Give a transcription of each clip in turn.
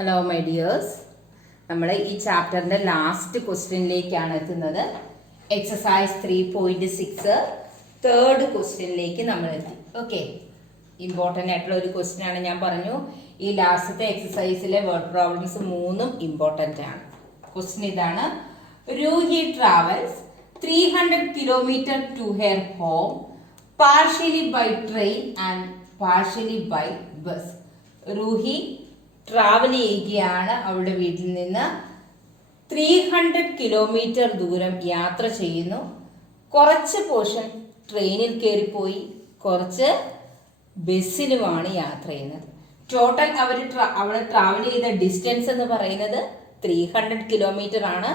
Hello my dears, നമ്മൾ ഈ ചാപ്റ്ററിൻ്റെ ലാസ്റ്റ് ക്വസ്റ്റ്യനിലേക്കാണ് എത്തുന്നത്. എക്സസൈസ് 3.6 തേർഡ് ക്വസ്റ്റ്യനിലേക്ക് നമ്മൾ എത്തി. ഓക്കെ, ഇമ്പോർട്ടൻ്റ് ആയിട്ടുള്ള ഒരു ക്വസ്റ്റ്യൻ ആണ്. ഞാൻ പറഞ്ഞു ഈ ലാസ്റ്റത്തെ എക്സസൈസിലെ വേർഡ് പ്രോബ്ലംസ് മൂന്നും ഇമ്പോർട്ടൻ്റ് ആണ്. ക്വസ്റ്റ്യൻ ഇതാണ്: Roohi travels 300 kilometre to her home partially by train and partially by bus. Roohi travel ചെയ്യുകയാണ് അവളുടെ വീട്ടിൽ നിന്ന് 300 കിലോമീറ്റർ ദൂരം യാത്ര ചെയ്യുന്നു. കുറച്ച് പോർഷൻ ട്രെയിനിൽ കയറിപ്പോയി, കുറച്ച് ബസ്സിലുമാണ് യാത്ര ചെയ്യുന്നത്. ടോട്ടൽ അവൾ ട്രാവൽ ചെയ്ത ഡിസ്റ്റൻസ് എന്ന് പറയുന്നത് 300 കിലോമീറ്റർ ആണ്.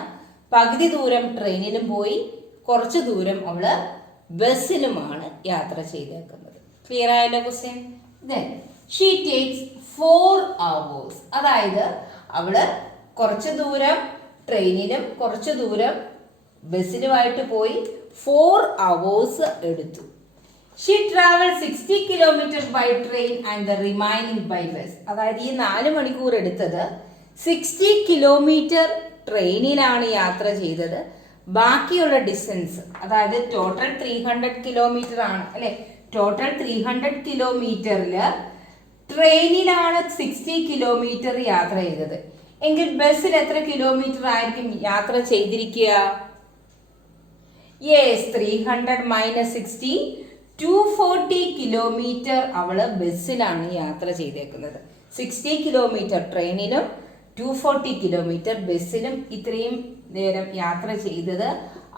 പകുതി ദൂരം ട്രെയിനിലും പോയി, കുറച്ച് ദൂരം അവൾ ബസ്സിലുമാണ് യാത്ര ചെയ്തേക്കുന്നത്. ക്ലിയർ ആയല്ലോ question? Then she takes 4 hours. അതായത് അവള് കുറച്ച് ദൂരം ട്രെയിനിലും കുറച്ച് ദൂരം ബസ്സിലുമായിട്ട് പോയി 4 hours എടുത്തു. She travel 60 kilometre by train and the remaining by bus. അതായത് ഈ 4 മണിക്കൂർ എടുത്തത് 60 കിലോമീറ്റർ ട്രെയിനിലാണ് യാത്ര ചെയ്തത്. ബാക്കിയുള്ള ഡിസ്റ്റൻസ്, അതായത് ടോട്ടൽ 300 കിലോമീറ്റർ ആണ് അല്ലെ. ടോട്ടൽ 300 കിലോമീറ്ററിൽ ട്രെയിനിലാണ് 60 കിലോമീറ്റർ യാത്ര ചെയ്തത്. എങ്കിൽ ബസ്സിൽ എത്ര കിലോമീറ്റർ ആയിരിക്കും യാത്ര ചെയ്തിരിക്കുക? യെസ്, 300 - 60 240 കിലോമീറ്റർ അവള് ബസ്സിലാണ് യാത്ര ചെയ്തേക്കുന്നത്. 60 കിലോമീറ്റർ ട്രെയിനിലും 240 കിലോമീറ്റർ ബസ്സിലും ഇത്രയും നേരം യാത്ര ചെയ്തത്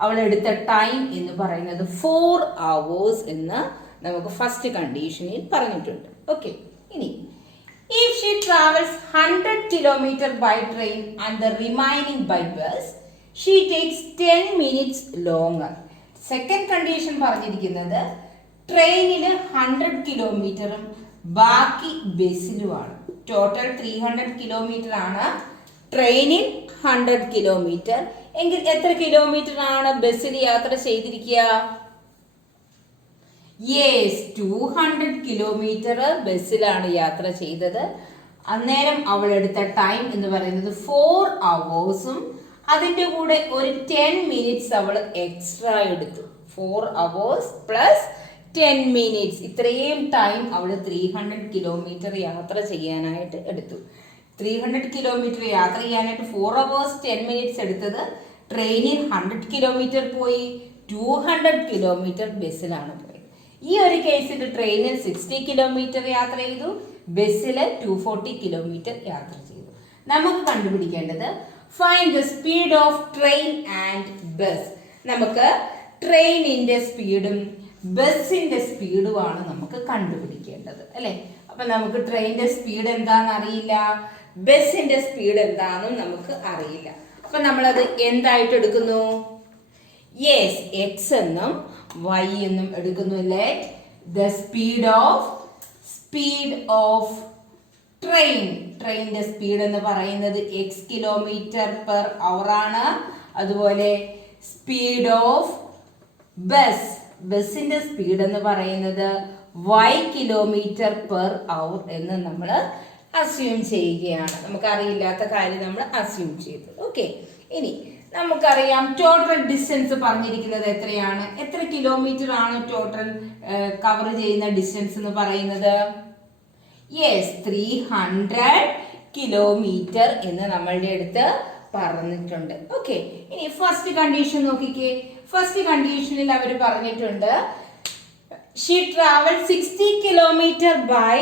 അവളെടുത്ത ടൈം എന്ന് പറയുന്നത് 4 hours എന്ന് നമുക്ക് ഫസ്റ്റ് കണ്ടീഷനിൽ പറഞ്ഞിട്ടുണ്ട്. ഓക്കെ, ഇനി if she travels 100 kilometer by train and the remaining by bus, she takes 10 minutes longer. Second condition പറഞ്ഞിരിക്കുന്നത് ട്രെയിനിൽ 100 കിലോമീറ്ററും ബാക്കി ബസ്സിലുമാണ്. ടോട്ടൽ 300 കിലോമീറ്റർ ആണ്, ട്രെയിനിൽ 100 കിലോമീറ്റർ. എങ്കിൽ എത്ര കിലോമീറ്റർ ആണ് ബസ്സിൽ യാത്ര ചെയ്തിരിക്കുക? യെസ്, 200 കിലോമീറ്റർ ബസ്സിലാണ് യാത്ര ചെയ്തത്. അന്നേരം അവൾ എടുത്ത ടൈം എന്ന് പറയുന്നത് 4 hours-ഉം അതിൻ്റെ കൂടെ ഒരു 10 minutes അവൾ എക്സ്ട്രാ എടുത്തു. 4 hours plus 10 minutes, ഇത്രയും ടൈം അവൾ 300 കിലോമീറ്റർ യാത്ര ചെയ്യാനായിട്ട് എടുത്തു. 300 കിലോമീറ്റർ യാത്ര ചെയ്യാനായിട്ട് 4 hours 10 minutes എടുത്തത്. ട്രെയിനിൽ 100 കിലോമീറ്റർ പോയി, 200 കിലോമീറ്റർ ബസ്സിലാണ് പോയത്. ഈ ഒരു കേസിൽ ട്രെയിനിൽ 60 കിലോമീറ്റർ യാത്ര ചെയ്തു, ബസ്സിൽ 240 കിലോമീറ്റർ യാത്ര ചെയ്തു. നമുക്ക് കണ്ടുപിടിക്കേണ്ടത് find the speed of train and bus. നമുക്ക് ട്രെയിനിന്റെ സ്പീഡും ബസ്സിന്റെ സ്പീഡുമാണ് നമുക്ക് കണ്ടുപിടിക്കേണ്ടത് അല്ലെ. അപ്പൊ നമുക്ക് ട്രെയിനിന്റെ സ്പീഡ് എന്താണെന്ന് അറിയില്ല, ബസ്സിന്റെ സ്പീഡ് എന്താണെന്നും നമുക്ക് അറിയില്ല. അപ്പൊ നമ്മളത് എന്തായിട്ട് എടുക്കുന്നു? യെസ്, എക്സ് എന്നും y എന്നും എടുക്കുന്നു. ലെറ്റ് ദ സ്പീഡ് ഓഫ് ട്രെയിനിന്റെ സ്പീഡ് എന്ന് പറയുന്നത് x കിലോമീറ്റർ പെർ അവർ ആണ്. അതുപോലെ സ്പീഡ് ഓഫ് ബസ്സിന്റെ സ്പീഡ് എന്ന് പറയുന്നത് y കിലോമീറ്റർ പെർ അവർ എന്ന് നമ്മൾ അസ്യൂം ചെയ്യുകയാണ്. നമുക്ക് അറിയില്ലാത്ത കാര്യം നമ്മൾ അസ്യൂം ചെയ്തു. ഓക്കെ, ഇനി നമുക്കറിയാം ടോട്ടൽ ഡിസ്റ്റൻസ് പറഞ്ഞിരിക്കുന്നത് എത്രയാണ്? എത്ര കിലോമീറ്റർ ആണ് ടോട്ടൽ കവർ ചെയ്യുന്ന ഡിസ്റ്റൻസ് എന്ന് പറയുന്നത്? യെസ്, 300 കിലോമീറ്റർ എന്ന് നമ്മളുടെ അടുത്ത് പറഞ്ഞിട്ടുണ്ട്. ഓക്കെ, ഇനി ഫസ്റ്റ് കണ്ടീഷൻ നോക്കിക്കേ. ഫസ്റ്റ് കണ്ടീഷനിൽ അവർ പറഞ്ഞിട്ടുണ്ട് she travel 60 kilometre by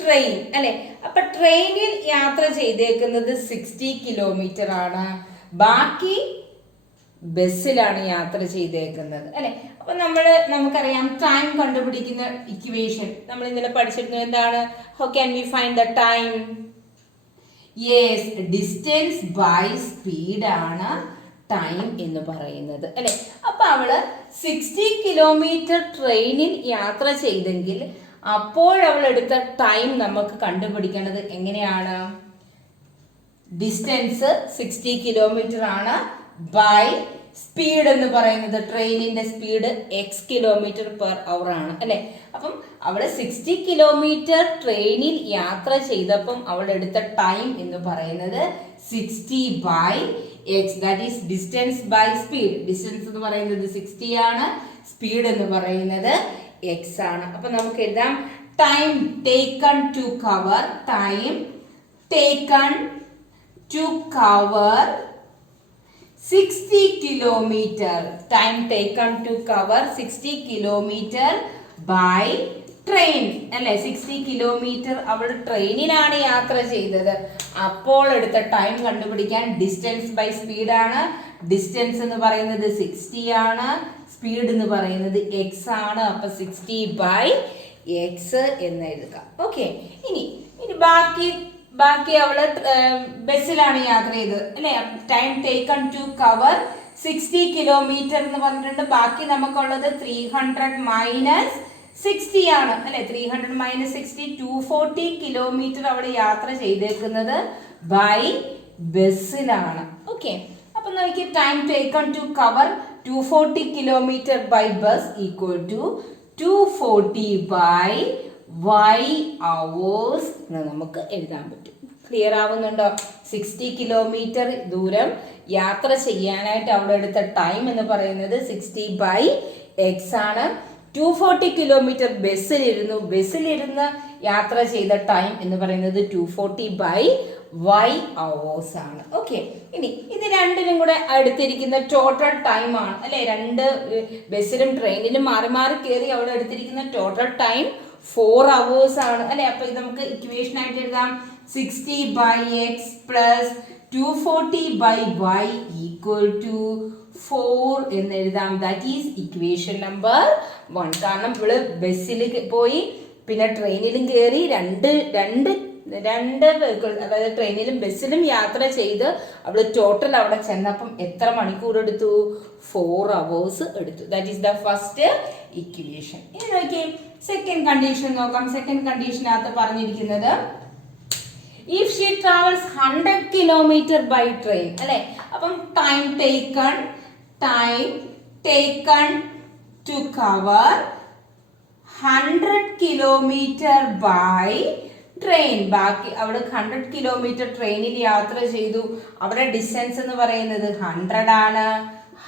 train അല്ലെ. അപ്പൊ ട്രെയിനിൽ യാത്ര ചെയ്തേക്കുന്നത് 60 കിലോമീറ്റർ ആണ്, ബാക്കി ബസ്സിലാണ് യാത്ര ചെയ്തേക്കുന്നത് അല്ലെ. അപ്പൊ നമുക്കറിയാം ടൈം കണ്ടുപിടിക്കുന്ന ഇക്വേഷൻ നമ്മൾ ഇന്നലെ പഠിച്ചിരുന്നു. എന്താണ്? How can we find the time? Yes, distance by speed ആണ് ടൈം എന്ന് പറയുന്നത് അല്ലെ. അപ്പൊ അവള് 60 കിലോമീറ്റർ ട്രെയിനിൽ യാത്ര ചെയ്തെങ്കിൽ അപ്പോൾ അവൾ എടുത്ത ടൈം നമുക്ക് കണ്ടുപിടിക്കേണ്ടത് എങ്ങനെയാണ്? ഡിസ്റ്റൻസ് 60 കിലോമീറ്റർ ആണ്, ബൈ സ്പീഡ് എന്ന് പറയുന്നത് ട്രെയിനിന്റെ സ്പീഡ് എക്സ് km/h ആണ് അല്ലെ. അപ്പം അവള് 60 കിലോമീറ്റർ ട്രെയിനിൽ യാത്ര ചെയ്തപ്പം അവൾ എടുത്ത ടൈം എന്ന് പറയുന്നത് 60/x, that is distance by speed. Distance എന്ന് പറയുന്നത് 60 ആണ്, സ്പീഡ് എന്ന് പറയുന്നത് x ആണ്. അപ്പൊ നമുക്ക് എഴുതാം time taken to cover, time taken to cover 60 kilometer, time taken to cover 60 kilometer by train അല്ലെ. 60 കിലോമീറ്റർ അവൾ ട്രെയിനിലാണ് യാത്ര ചെയ്തത്. അപ്പോൾ എടുത്ത ടൈം കണ്ടുപിടിക്കാൻ ഡിസ്റ്റൻസ് ബൈ സ്പീഡ് ആണ്. ഡിസ്റ്റൻസ് എന്ന് പറയുന്നത് 60 ആണ്, സ്പീഡ് എന്ന് പറയുന്നത് x ആണ്. അപ്പൊ 60/x എന്ന് എഴുതുക. ഓക്കെ, ഇനി ബാക്കി അവള് ബസ്സിലാണ് യാത്ര ചെയ്തത് അല്ലെ. Time taken to cover 60 kilometre എന്ന് പറഞ്ഞിട്ടുണ്ട്. ബാക്കി നമുക്കുള്ളത് 300 - 60 ആണ് അല്ലെ. 300 - 60 240 കിലോമീറ്റർ അവൾ യാത്ര ചെയ്തേക്കുന്നത് ബൈ ബസ്സിലാണ്. ഓക്കെ, അപ്പൊ നോക്കി time taken to cover 240 kilometre by bus equal to 240/y hours എന്ന് നമുക്ക് എഴുതാൻ പറ്റും. ക്ലിയർ ആവുന്നുണ്ടോ? 60 കിലോമീറ്റർ ദൂരം യാത്ര ചെയ്യാനായിട്ട് അവിടെ എടുത്ത ടൈം എന്ന് പറയുന്നത് 60/x ആണ്. 240 കിലോമീറ്റർ ബസ്സിലിരുന്ന് യാത്ര ചെയ്ത ടൈം എന്ന് പറയുന്നത് 240/y hours ആണ്. ഓക്കെ, ഇനി ഇത് രണ്ടിനും കൂടെ അടുത്തിരിക്കുന്ന ടോട്ടൽ ടൈം ആണ് അല്ലെ. രണ്ട് ബസ്സിലും ട്രെയിനിലും മാറി മാറി കയറി അവിടെ എടുത്തിരിക്കുന്ന ടോട്ടൽ ടൈം 4 hours ആണ് അല്ലെ. അപ്പൊ ഇത് നമുക്ക് ഇക്വേഷൻ ആയിട്ട് എഴുതാം 60/x plus 240/y equal to 4 എന്ന് എഴുതാം. That is equation number 1. കാരണം ഇവള് ബസ്സിൽ പോയി പിന്നെ ട്രെയിനിലും കയറി രണ്ട് അതായത് ട്രെയിനിലും ബസ്സിലും യാത്ര ചെയ്ത് അവള് ടോട്ടൽ അവിടെ ചെന്നപ്പം എത്ര മണിക്കൂർ എടുത്തു? 4 hours എടുത്തു. That is the first equation. ഇനി നോക്കിയേ സെക്കൻഡ് കണ്ടീഷൻ നോക്കാം. സെക്കൻഡ് കണ്ടീഷനകത്ത് പറഞ്ഞിരിക്കുന്നത് if she travels 100 kilometer by train അല്ലെ. അപ്പം time taken to cover 100 kilometer by train. ബാക്കി അവിടെ 100 കിലോമീറ്റർ ട്രെയിനിൽ യാത്ര ചെയ്തു. അവിടെ ഡിസ്റ്റൻസ് എന്ന് പറയുന്നത് 100 ആണ്.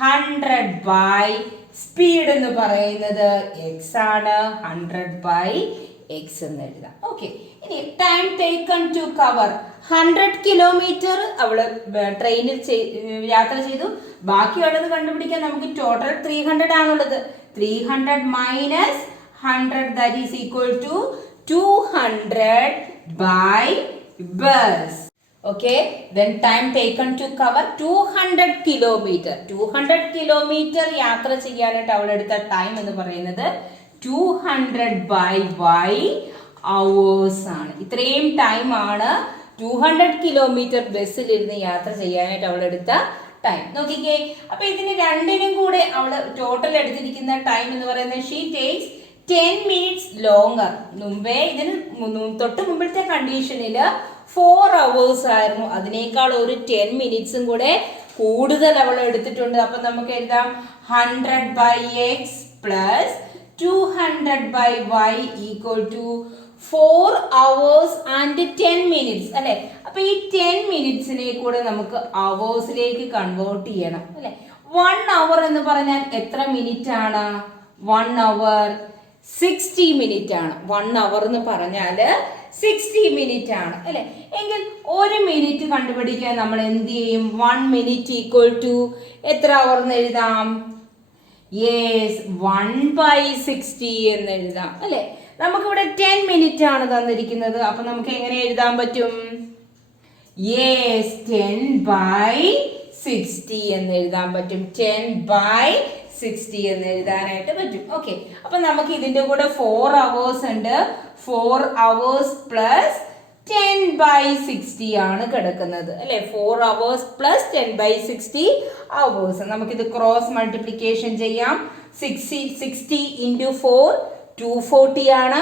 100/, സ്പീഡ് എന്ന് പറയുന്നത് x ആണ്. 100/x എന്ന് എഴുതാം. ഓക്കെ, ഇനി time taken to cover 100 kilometre അവള് ട്രെയിനിൽ യാത്ര ചെയ്തു. ബാക്കിയുള്ളത് കണ്ടുപിടിക്കാൻ നമുക്ക് ടോട്ടൽ 300 ആണുള്ളത്. 300 - 100 that is equal to 200/bus. Okay, then time taken to cover 200 kilometer. 200 kilometer യാത്ര ചെയ്യാനായിട്ട് അവൾ എടുത്ത ടൈം എന്ന് പറയുന്നത് 200/y hours ആണ്. ഇത്രയും ടൈം ആണ് 200 കിലോമീറ്റർ ബസ്സിലിരുന്ന് യാത്ര ചെയ്യാനായിട്ട് അവൾ എടുത്ത ടൈം. നോക്കിക്കേ, അപ്പൊ ഇതിന് രണ്ടിനും കൂടെ അവള് ടോട്ടൽ എടുത്തിരിക്കുന്ന ടൈം എന്ന് പറയുന്നത് she takes 10 minutes longer. മുമ്പേ ഇതിന് തൊട്ട് മുമ്പത്തെ കണ്ടീഷനിൽ 4 hours ആയിരുന്നു. അതിനേക്കാൾ ഒരു 10 minutes കൂടെ കൂടുതൽ അവൾ എടുത്തിട്ടുണ്ട്. അപ്പൊ നമുക്ക് എഴുതാം 100/x plus 200/y equal to 4 hours and 10 minutes അല്ലെ. അപ്പൊ ഈ 10 മിനിറ്റ്സിനെ കൂടെ നമുക്ക് അവേഴ്സിലേക്ക് കൺവേർട്ട് ചെയ്യണം അല്ലെ. 1 hour എന്ന് പറഞ്ഞാൽ എത്ര മിനിറ്റ് ആണ്? 1 hour 60 മിനിറ്റ് ആണ്. 1 hour എന്ന് പറഞ്ഞാല് 60 മിനിറ്റ് ആണ് അല്ലെ. എങ്കിൽ 1 മിനിറ്റ് കണ്ടുപിടിക്കാൻ നമ്മൾ എന്ത് ചെയ്യും? 1 minute equal to എത്ര അവർ എന്ന് എഴുതാം? യെസ്, 1/60 എന്ന് എഴുതാം അല്ലെ. നമുക്കിവിടെ 10 മിനിറ്റ് ആണ് തന്നിരിക്കുന്നത്. അപ്പൊ നമുക്ക് എങ്ങനെ എഴുതാൻ പറ്റും? യെസ്, 10/60 എന്ന് എഴുതാൻ പറ്റും. 10/60 എന്ന് എഴുതാനായിട്ട് പറ്റും. ഓക്കെ, അപ്പൊ നമുക്ക് ഇതിന്റെ കൂടെ 4 hours ഉണ്ട്. 4 hours plus 10/60 ആണ് കിടക്കുന്നത് അല്ലെ. 4 hours plus 10/60 hours. നമുക്കിത് ക്രോസ് മൾട്ടിപ്ലിക്കേഷൻ ചെയ്യാം. 60 into 4 240 ആണ്.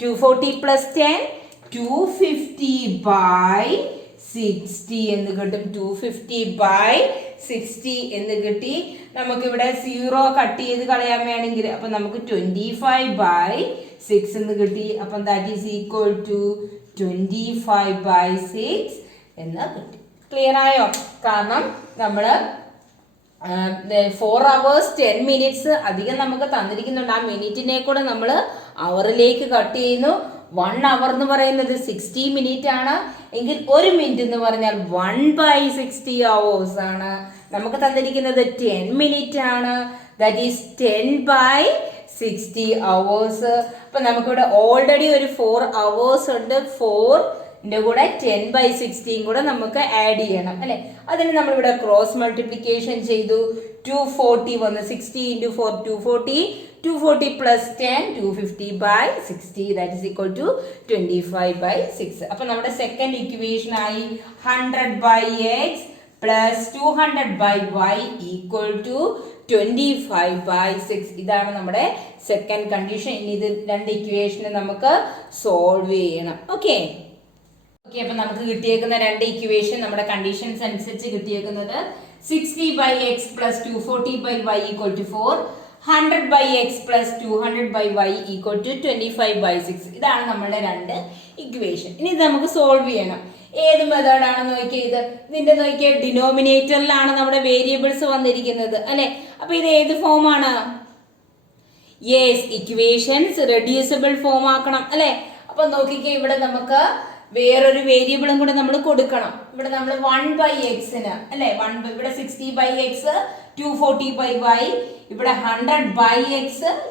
240 plus 10 250/60 60 എന്ന് കിട്ടും. 250/60 എന്ന് കിട്ടി. നമുക്കിവിടെ 0 കട്ട് ചെയ്ത് കളയാൻ വേണമെങ്കിൽ അപ്പം നമുക്ക് 25/6 എന്ന് കിട്ടി. അപ്പം ദാറ്റ് ഈസ് ഈക്വൽ ടു 25/6 എന്ന് കിട്ടി. ക്ലിയർ ആയോ? കാരണം നമ്മൾ 4 hours 10 minutes അധികം നമുക്ക് തന്നിരിക്കുന്നുണ്ട്. ആ മിനിറ്റിനെ കൂടെ നമ്മൾ അവറിലേക്ക് കട്ട് ചെയ്യുന്നു. 1 hour എന്ന് പറയുന്നത് 60 minutes ആണ് എങ്കിൽ 1 minute എന്ന് പറഞ്ഞാൽ 1/60 hours ആണ്. നമുക്ക് തന്നിരിക്കുന്നത് 10 minutes ആണ്. That is 10/60 hours. അപ്പം നമുക്കിവിടെ ഓൾറെഡി ഒരു 4 hours ഉണ്ട്. 4ന്റെ കൂടെ 10/60 കൂടെ നമുക്ക് ആഡ് ചെയ്യണം അല്ലേ. അതിന് നമ്മളിവിടെ ക്രോസ് മൾട്ടിപ്ലിക്കേഷൻ ചെയ്തു. 240 വന്ന് 60 × 4 240. 240 + 10 250/60 ദാറ്റ് ഈസ് ഈക്വൽ ടു 25/6. അപ്പം നമ്മുടെ സെക്കൻഡ് ഇക്വേഷൻ ആയി 100/x + 200/y ഈക്വൽ ടു 25/6. ഇതാണ് നമ്മുടെ സെക്കൻഡ് കണ്ടീഷൻ. ഇനി ഇത് രണ്ട് ഇക്വേഷനെ നമുക്ക് സോൾവ് ചെയ്യണം. ഓക്കെ അപ്പം നമുക്ക് കിട്ടിയേക്കുന്ന രണ്ട് ഇക്വേഷൻ നമ്മുടെ കണ്ടീഷൻസ് അനുസരിച്ച് കിട്ടിയേക്കുന്നത് 60/x + 240/y equal to 4, 100/x + 200/y equal to 25/6. ഇതാണ് നമ്മളുടെ രണ്ട് ഇക്വേഷൻ. ഇനി ഇത് നമുക്ക് സോൾവ് ചെയ്യണം. ഏത് മെത്തേഡാണെന്ന് നോക്കിയത്? ഇതിന്റെ നോക്കിയ ഡിനോമിനേറ്ററിലാണ് നമ്മുടെ വേരിയബിൾസ് വന്നിരിക്കുന്നത് അല്ലെ. അപ്പൊ ഇത് ഏത് ഫോമാണ്? യെസ്, ഇക്വേഷൻസ് റെഡ്യൂസിബിൾ ഫോം ആക്കണം അല്ലെ. അപ്പൊ നോക്കിക്കേ, ഇവിടെ നമുക്ക് വേറൊരു വേരിയബിളും കൂടെ നമ്മൾ കൊടുക്കണം. ഇവിടെ നമ്മൾ 1/x അല്ലെ, ഇവിടെ 60/x 240/y, ഇവിടെ 100/x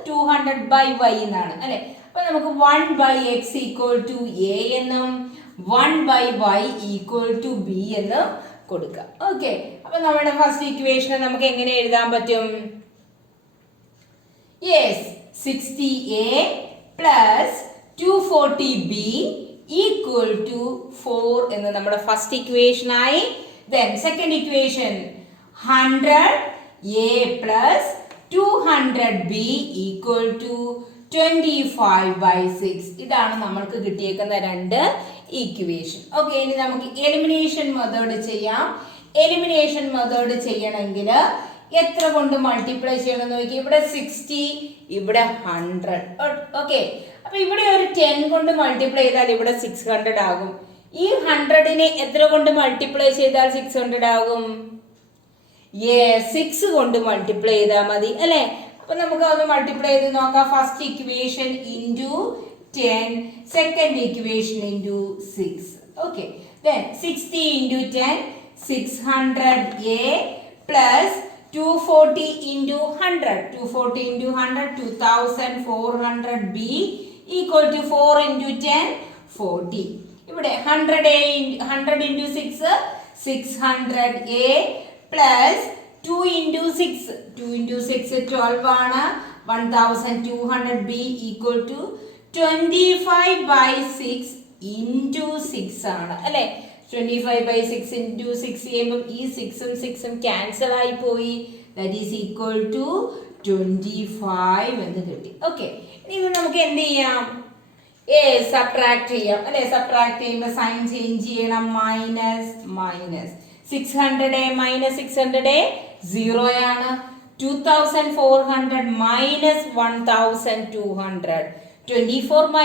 200/y എന്നാണ് അല്ലെ. അപ്പൊ നമുക്ക് 1/x ഈക്വൽ ടു a എന്നും 1/y ഈക്വൽ ടു b എന്ന് കൊടുക്കാം. ഓക്കെ, അപ്പൊ നമ്മുടെ ഫസ്റ്റ് ഇക്വേഷനെ നമുക്ക് എങ്ങനെ എഴുതാൻ പറ്റും? Yes, 60a + 240b equal to 4 എന്ന് നമ്മുടെ ഫസ്റ്റ് ഇക്വേഷൻ ആയി. Then second equation 100a + 200b equal to 25/6. ഇതാണ് നമ്മൾക്ക് കിട്ടിയേക്കുന്ന രണ്ട് ഇക്വേഷൻ. ഓക്കെ, ഇനി നമുക്ക് എലിമിനേഷൻ മെത്തേഡ് ചെയ്യാം. എലിമിനേഷൻ മെത്തേഡ് ചെയ്യണമെങ്കിൽ എത്ര കൊണ്ട് മൾട്ടിപ്ലൈ ചെയ്യണം നോക്കി. ഇവിടെ 60, ഇവിടെ 100. ഓക്കെ, അപ്പൊ ഇവിടെ ഒരു 10 കൊണ്ട് മൾട്ടിപ്ലൈ ചെയ്താൽ ഇവിടെ 600 ആകും. ഈ 100നെ എത്ര കൊണ്ട് മൾട്ടിപ്ലൈ ചെയ്താൽ 600 ആകും? 6 കൊണ്ട് മൾട്ടിപ്ലൈ ചെയ്താൽ മതി അല്ലെ. അപ്പൊ നമുക്ക് അതൊന്ന് മൾട്ടിപ്ലൈ ചെയ്ത് നോക്കാം. First equation into 10, second equation into 6. Okay, then 60 × 10 600a + 240 × 100 240 × 100 2400b equal to 4 × 10 40. ഇവിടെ 100 × 6 600a + 2 × 6 2 × 6 12 ആണ്. 1200b ഈക്വൽ ടു 25/6 × 6 ആണ് അല്ലെ. 25/6 × 6 ചെയ്യുമ്പോൾ ഈ 6ഉം 6ഉം ക്യാൻസൽ ആയി പോയി. ദാറ്റ് ഈസ് ഈക്വൽ ടു 25 എന്ന് കിട്ടി. ഓക്കെ, ഇനി ഇത് നമുക്ക് എന്ത് ചെയ്യാം? സബ്ട്രാക്ട് ചെയ്യാം അല്ലെ. സബ്ട്രാക്ട് ചെയ്യുമ്പോൾ സൈൻ ചേഞ്ച് ചെയ്യണം. മൈനസ് 600a - 600a 0 ആണ്. 2400 - 1200 24 -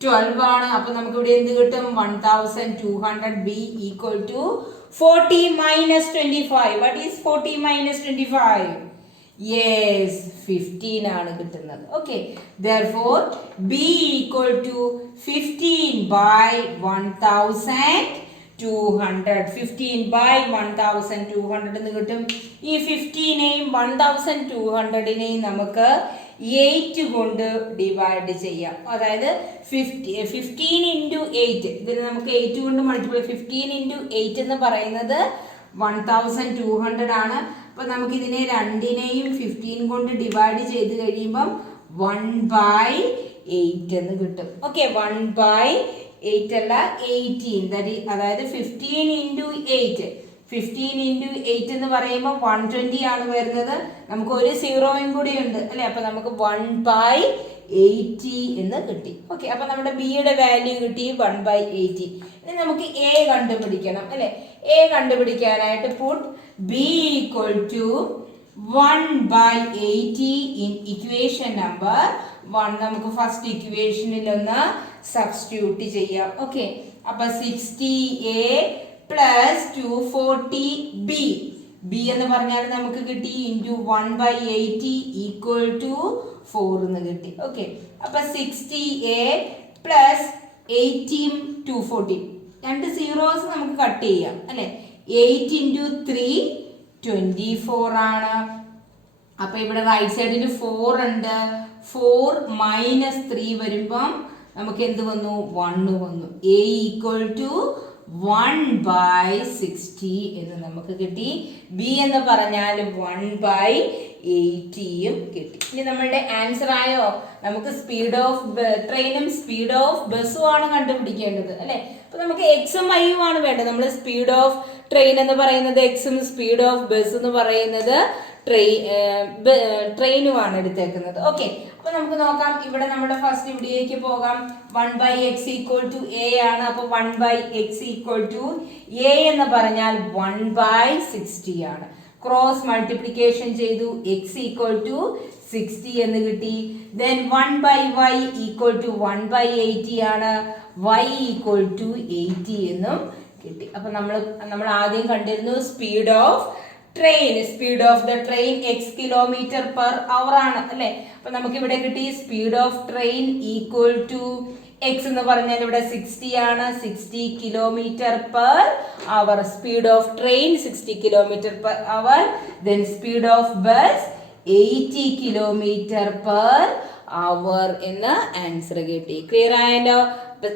12 ആണ്. അപ്പൊ നമുക്ക് ഇവിടെ എന്ത് കിട്ടും? 1200b equal to 40 - 25. What is 40 - 25? Yes, 15 ആണ് കിട്ടുന്നത്. Okay, therefore b equal to 15/1200. 15/1200 എന്ന് കിട്ടും. ഈ 15നെയും 1200നെയും നമുക്ക് 8 കൊണ്ട് ഡിവൈഡ് ചെയ്യാം. അതായത് 15 × 8, ഇതിന് നമുക്ക് 8 കൊണ്ട് മൾട്ടിപ്ലൈ. 15 × 8 എന്ന് പറയുന്നത് 1200 ആണ്. അപ്പൊ നമുക്ക് ഇതിനെ രണ്ടിനെയും 15 കൊണ്ട് ഡിവൈഡ് ചെയ്ത് കഴിയുമ്പം 1/8 എന്ന് കിട്ടും. ഓക്കെ, 1/8 അല്ല 18. അതായത് 15 × 8 15 × 8 എന്ന് പറയുമ്പോൾ 120 ആണ് വരുന്നത്. നമുക്ക് ഒരു 0യും കൂടി ഉണ്ട് അല്ലെ. അപ്പൊ നമുക്ക് 1/80 എന്ന് കിട്ടി. ഓക്കെ, അപ്പൊ നമ്മുടെ ബിയുടെ വാല്യൂ കിട്ടി 1/80. ഇനി നമുക്ക് എ കണ്ടുപിടിക്കണം അല്ലെ. എ കണ്ടുപിടിക്കാനായിട്ട് put B equal to 1/80 in equation number 1. നമുക്ക് ഫസ്റ്റ് ഇക്വേഷനിൽ ഒന്ന് സബ്സ്റ്റിറ്റ്യൂട്ട് ചെയ്യാം. ഓക്കെ, അപ്പൊ 60A പ്ലസ് 240B, ബി എന്ന് പറഞ്ഞാൽ നമുക്ക് കിട്ടി ഇൻറ്റു 1/80 ഈക്വൽ ടു 4 എന്ന് കിട്ടി. ഓക്കെ, അപ്പൊ 60A പ്ലസ് 80 240, രണ്ട് സീറോസ് നമുക്ക് കട്ട് ചെയ്യാം അല്ലെ. 8 ഇൻറ്റു 3 24 ആണ്. അപ്പൊ ഇവിടെ റൈറ്റ് സൈഡിൽ 4 ഉണ്ട്. 4 മൈനസ് 3 വരുമ്പം നമുക്ക് എന്ത് വന്നു? 1 വന്നു. എ ഈക്വൽ ടു 1/60 എന്ന് നമുക്ക് കിട്ടി. ബി എന്ന് പറഞ്ഞാൽ 1/80യും കിട്ടി. ഇനി നമ്മളുടെ ആൻസർ ആയോ? നമുക്ക് സ്പീഡ് ഓഫ് ട്രെയിനും സ്പീഡ് ഓഫ് ബസ്സും ആണ് കണ്ടുപിടിക്കേണ്ടത് അല്ലെ. അപ്പൊ നമുക്ക് എക്സും വൈയും ആണ് വേണ്ടത്. നമ്മൾ സ്പീഡ് ഓഫ് ട്രെയിൻ എന്ന് പറയുന്നത് എക്സും സ്പീഡ് ഓഫ് ബസ് എന്ന് പറയുന്നത് ട്രെയിനുമാണ് എടുത്തേക്കുന്നത്. ഓക്കെ, അപ്പൊ നമുക്ക് നോക്കാം. ഇവിടെ നമ്മുടെ ഫസ്റ്റ് ഇവിടേക്ക് പോകാം. 1/x ഈക്വൽ ടു എ ആണ്. അപ്പൊ 1/x ഈക്വൽ ടു എ എന്ന് പറഞ്ഞാൽ 1/60 ആണ്. ക്രോസ് മൾട്ടിപ്ലിക്കേഷൻ ചെയ്തു. x ഈക്വൽ ടു 60 എന്ന് കിട്ടി. ദെൻ 1/y ഈക്വൽ ടു 1/80 ആണ്. y ഈക്വൽ ടു 80 എന്നും കിട്ടി. അപ്പൊ നമ്മൾ ആദ്യം കണ്ടിരുന്നു speed of train. Speed of the train X kilometre per hour ആണ് അല്ലെ. അപ്പൊ നമുക്ക് ഇവിടെ കിട്ടി speed of train equal to X എന്ന് പറഞ്ഞാൽ ഇവിടെ 60 ആണ്. 60 kilometre per hour. Speed of train 60 kilometre per hour. Then speed of bus 80 kilometre per hour എന്ന ആൻസർ കിട്ടി. ക്ലിയർ ആയല്ലോ?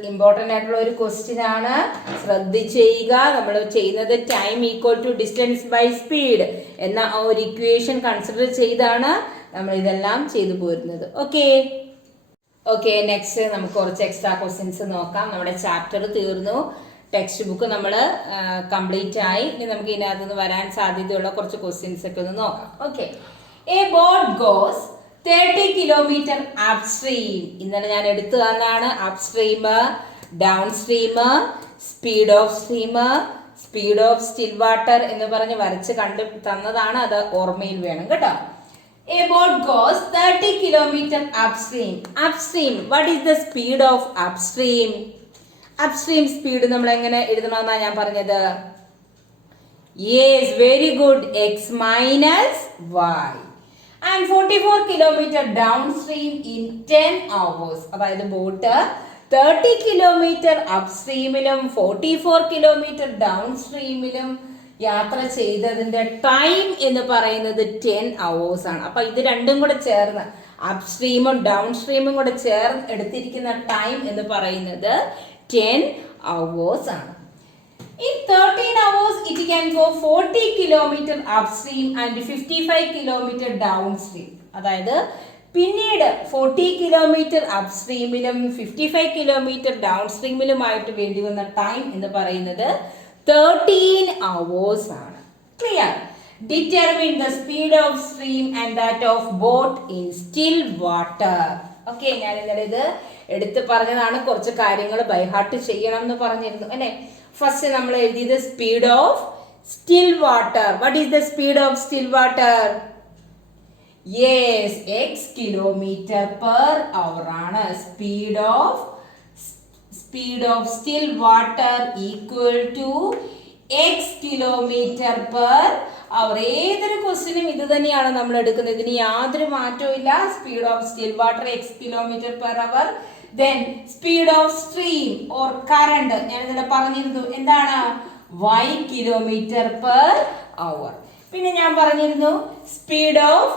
ഇമ്പോർട്ടൻ്റ് ആയിട്ടുള്ള ഒരു ക്വസ്റ്റ്യൻ ആണ്, ശ്രദ്ധിച്ച് ചെയ്യുക. നമ്മൾ ചെയ്യുന്നത് time equal to distance by speed എന്ന ഒരു ഇക്വേഷൻ കൺസിഡർ ചെയ്താണ് നമ്മൾ ഇതെല്ലാം ചെയ്തു പോരുന്നത്. ഓക്കെ, നെക്സ്റ്റ് നമുക്ക് കുറച്ച് എക്സ്ട്രാ ക്വസ്റ്റ്യൻസ് നോക്കാം. നമ്മുടെ ചാപ്റ്റർ തീർന്നു. ടെക്സ്റ്റ് ബുക്ക് നമ്മൾ കംപ്ലീറ്റ് ആയി. ഇനി നമുക്ക് ഇതിനകത്ത് നിന്ന് വരാൻ സാധ്യതയുള്ള കുറച്ച് ക്വസ്റ്റ്യൻസ് ഒക്കെ ഒന്ന് നോക്കാം. Okay, A boat goes 30 kilometre upstream. ഇന്നലെ ഞാൻ എടുത്തു തന്നാണ് upstream, down stream, speed of stream, speed of still water എന്ന് പറഞ്ഞ് വരച്ച് കണ്ടു തന്നതാണ്. അത് ഓർമ്മയിൽ വേണം കേട്ടോ. A boat goes 30 kilometer upstream. Upstream, what is the speed of upstream? Upstream speed നമ്മൾ എങ്ങനെ എഴുതണമെന്നാണ് ഞാൻ പറഞ്ഞത്. Yes, very good. X minus y. And 44 kilometer downstream in 10 hours. അതായത് ബോട്ട് 30 കിലോമീറ്റർ അപ്സ്ട്രീമിലും 44 കിലോമീറ്റർ ഡൗൺസ്ട്രീമിലും യാത്ര ചെയ്തതിന്റെ ടൈം എന്ന് പറയുന്നത് 10 hours ആണ്. അപ്പൊ ഇത് രണ്ടും കൂടെ ചേർന്ന് അപ്സ്ട്രീമും ഡൗൺ സ്ട്രീമും കൂടെ ചേർന്ന് എടുത്തിരിക്കുന്ന ടൈം എന്ന് പറയുന്നത് 10 hours ആണ്. In 13 hours it can go 40 kilometer upstream and 55 kilometer downstream. അതായത് പിന്നീട് 40 കിലോമീറ്റർ അപ്സ്ട്രീമിലും 55 കിലോമീറ്റർ ഡൗൺസ്ട്രീമിലുമായിട്ട് വേണ്ടി വന്ന ടൈം എന്ന് പറയുന്നത് 13 hours ആണ്. Clear? Determine the speed of stream and that of boat in still water. Okay, ഞാൻ ഇന്നലെ ഇത് എടുത്ത് പറഞ്ഞതാണ്. കുറച്ച് കാര്യങ്ങൾ ബൈഹാർട്ട് ചെയ്യണം എന്ന് പറഞ്ഞിരുന്നു അല്ലെ. ഫസ്റ്റ് നമ്മൾ എഴുതിയത് speed of still water. What is the speed of still water? Yes, X kilometre per hour ആണ്. Speed of still water equal to X kilometre per hour. ഏതൊരു ക്വസ്റ്റിനും ഇത് തന്നെയാണ് നമ്മൾ എടുക്കുന്നത്. ഇതിന് യാതൊരു മാറ്റവും ഇല്ല. Speed of still water X kilometre per our. Then speed of stream or current ഞാൻ ഇന്നലെ പറഞ്ഞിരുന്നു എന്താണ്? y kilometre per hour. പിന്നെ ഞാൻ പറഞ്ഞിരുന്നു സ്പീഡ് ഓഫ്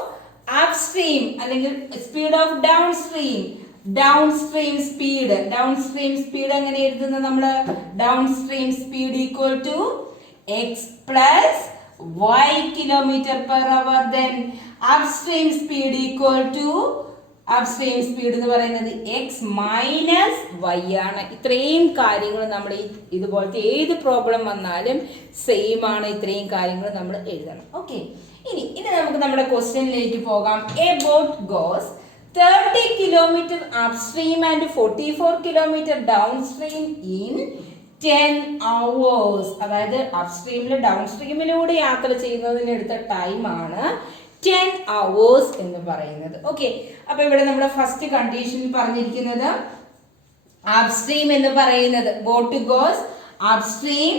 അപ്സ്ട്രീം അല്ലെങ്കിൽ speed of downstream speed. Downstream speed എങ്ങനെ എഴുതുന്നത് നമ്മൾ? Downstream speed equal to X plus y kilometre per hour. Then upstream speed equal to upstream speed എന്ന് പറയുന്നത് എക്സ് മൈനസ് വൈ ആണ്. ഇത്രയും കാര്യങ്ങൾ നമ്മൾ ഇതുപോലത്തെ ഏത് പ്രോബ്ലം വന്നാലും സെയിം ആണ്. ഇത്രയും കാര്യങ്ങൾ നമ്മൾ എഴുതണം. ഓക്കെ, ഇനി നമുക്ക് നമ്മുടെ ക്വസ്റ്റ്യനിലേക്ക് പോകാം. A boat goes 30 kilometer upstream and 44 kilometer downstream in 10 hours. അതായത് അപ്സ്ട്രീമിൽ ഡൗൺ സ്ട്രീമിലൂടെ യാത്ര ചെയ്യുന്നതിന് എടുത്ത ടൈമാണ് 10 hours എന്ന് പറയുന്നത്. ഓക്കെ, അപ്പൊ ഇവിടെ നമ്മുടെ ഫസ്റ്റ് കണ്ടീഷൻ പറഞ്ഞിരിക്കുന്നത് അപ്സ്ട്രീം എന്ന് പറയുന്നത് ബോട്ട് ഗോസ് അപ്സ്ട്രീം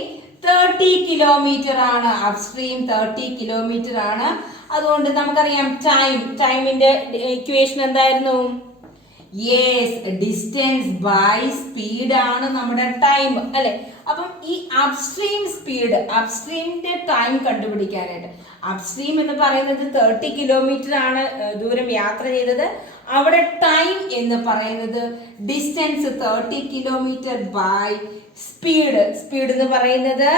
30 കിലോമീറ്റർ ആണ്. അപ്സ്ട്രീം 30 കിലോമീറ്റർ ആണ്. അതുകൊണ്ട് നമുക്കറിയാം ടൈമിന്റെ ഇക്വേഷൻ എന്തായിരുന്നു? യെസ്, ഡിസ്റ്റൻസ് ബൈ സ്പീഡ് ആണ് നമ്മുടെ ടൈം അല്ലെ. അപ്പം ഈ അപ്സ്ട്രീം സ്പീഡ്, അപ്സ്ട്രീമിന്റെ ടൈം കണ്ടുപിടിക്കാനായിട്ട്, അപ്സ്ട്രീം എന്ന് പറയുന്നത് 30 കിലോമീറ്റർ ആണ് ദൂരം യാത്ര ചെയ്തത്. അവിടെ ടൈം എന്ന് പറയുന്നത് ഡിസ്റ്റൻസ് 30 കിലോമീറ്റർ ബൈ സ്പീഡ് എന്ന് പറയുന്നത്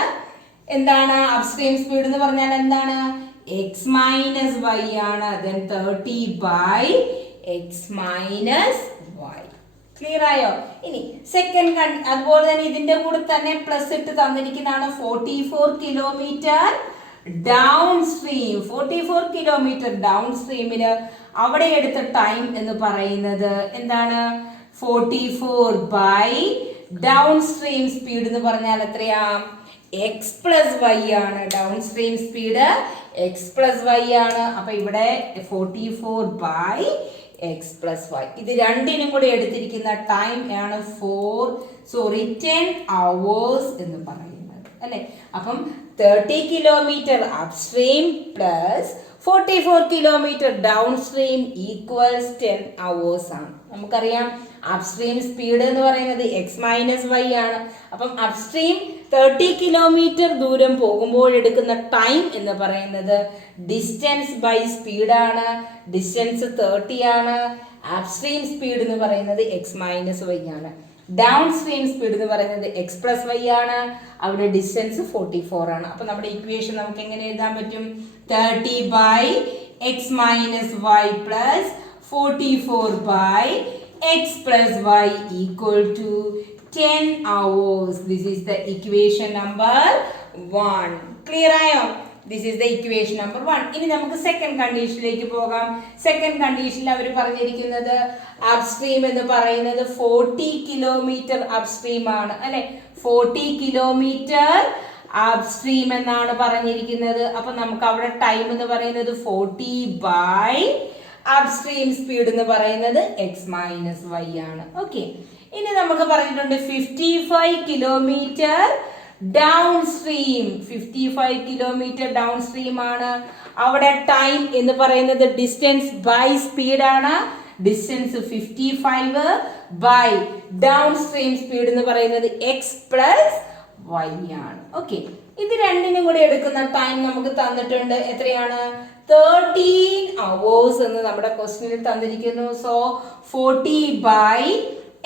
എന്താണ്? അപ്സ്ട്രീം സ്പീഡ് എന്ന് പറഞ്ഞാൽ എന്താണ്? എക്സ് മൈനസ് വൈ ആണ്. Then 30 by X minus Y. Clear ആയോ? ഇനി സെക്കൻഡ് അതുപോലെ തന്നെ ഇതിന്റെ കൂടെ തന്നെ പ്ലസ് ഇട്ട് തന്നിരിക്കുന്നതാണ് 44 കിലോമീറ്റർ ഡൗൺ സ്ട്രീം. 44 കിലോമീറ്റർ ഡൗൺ സ്ട്രീമില് അവിടെ എടുത്ത ടൈം എന്ന് പറയുന്നത് എന്താണ്? 44 ബൈ ഡൗൺ സ്ട്രീം സ്പീഡ് എന്ന് പറഞ്ഞാൽ എത്രയാ? എക്സ് പ്ലസ് വൈ ആണ്. Downstream speed X plus Y ആണ്. അപ്പൊ ഇവിടെ 44 ബൈ എക്സ് പ്ലസ് വൈ. ഇത് രണ്ടിനും കൂടി എടുത്തിരിക്കുന്ന ടൈം ആണ് 10 hours എന്ന് പറയുന്നത് അല്ലെ. അപ്പം 30 kilometre upstream plus 44 kilometre down stream equals 10 hours ആണ്. നമുക്കറിയാം അപ്സ്ട്രീം സ്പീഡ് എന്ന് പറയുന്നത് എക്സ് മൈനസ് വൈ ആണ്. അപ്പം അപ്സ്ട്രീം 30 കിലോമീറ്റർ ദൂരം പോകുമ്പോൾ എടുക്കുന്ന ടൈം എന്ന് പറയുന്നത് ഡിസ്റ്റൻസ് ബൈ സ്പീഡാണ്. ഡിസ്റ്റൻസ് 30 ആണ്. അപ്സ്ട്രീം സ്പീഡ് എന്ന് പറയുന്നത് എക്സ് മൈനസ് വൈ ആണ്. ഡൗൺ സ്ട്രീം സ്പീഡ് എന്ന് പറയുന്നത് എക്സ് പ്ലസ് വൈ ആണ്. അവിടെ ഡിസ്റ്റൻസ് 44 ആണ്. അപ്പൊ നമ്മുടെ ഇക്വേഷൻ നമുക്ക് എങ്ങനെ എഴുതാൻ പറ്റും? 30 by X minus Y plus 44 by X plus Y equal to 10 hours. This is the equation number 1. Clear ആയോ? This is the equation number 1. ഇനി നമുക്ക് സെക്കൻഡ് കണ്ടീഷനിലേക്ക് പോകാം. സെക്കൻഡ് കണ്ടീഷനിൽ അവർ പറഞ്ഞിരിക്കുന്നത് അപ്സ്ട്രീം എന്ന് പറയുന്നത് 40 കിലോമീറ്റർ അപ്സ്ട്രീം ആണ് അല്ലെ. 40 കിലോമീറ്റർ അപ്സ്ട്രീം എന്നാണ് പറഞ്ഞിരിക്കുന്നത്. അപ്പൊ നമുക്ക് അവിടെ ടൈം എന്ന് പറയുന്നത് 40 ബൈ അപ്സ്ട്രീം സ്പീഡ് എന്ന് പറയുന്നത് എക്സ് മൈനസ് വൈ ആണ്. ഓക്കെ, ഇനി നമുക്ക് പറഞ്ഞിട്ടുണ്ട് 55 kilometre downstream. 55 kilometre downstream ആണ്. അവിടെ ടൈം എന്ന് പറയുന്നത് ഡിസ്റ്റൻസ് ബൈ സ്പീഡ് ആണ്. Distance 55 by downstream speed എന്ന് പറയുന്നത് എക്സ് പ്ലസ് വൈ ആണ്. ഓക്കെ, ഇത് രണ്ടിനും കൂടി എടുക്കുന്ന ടൈം നമുക്ക് തന്നിട്ടുണ്ട്. എത്രയാണ്? 13 hours എന്ന് നമ്മുടെ ക്വസ്റ്റ്യനിൽ തന്നിരിക്കുന്നു. So 40 by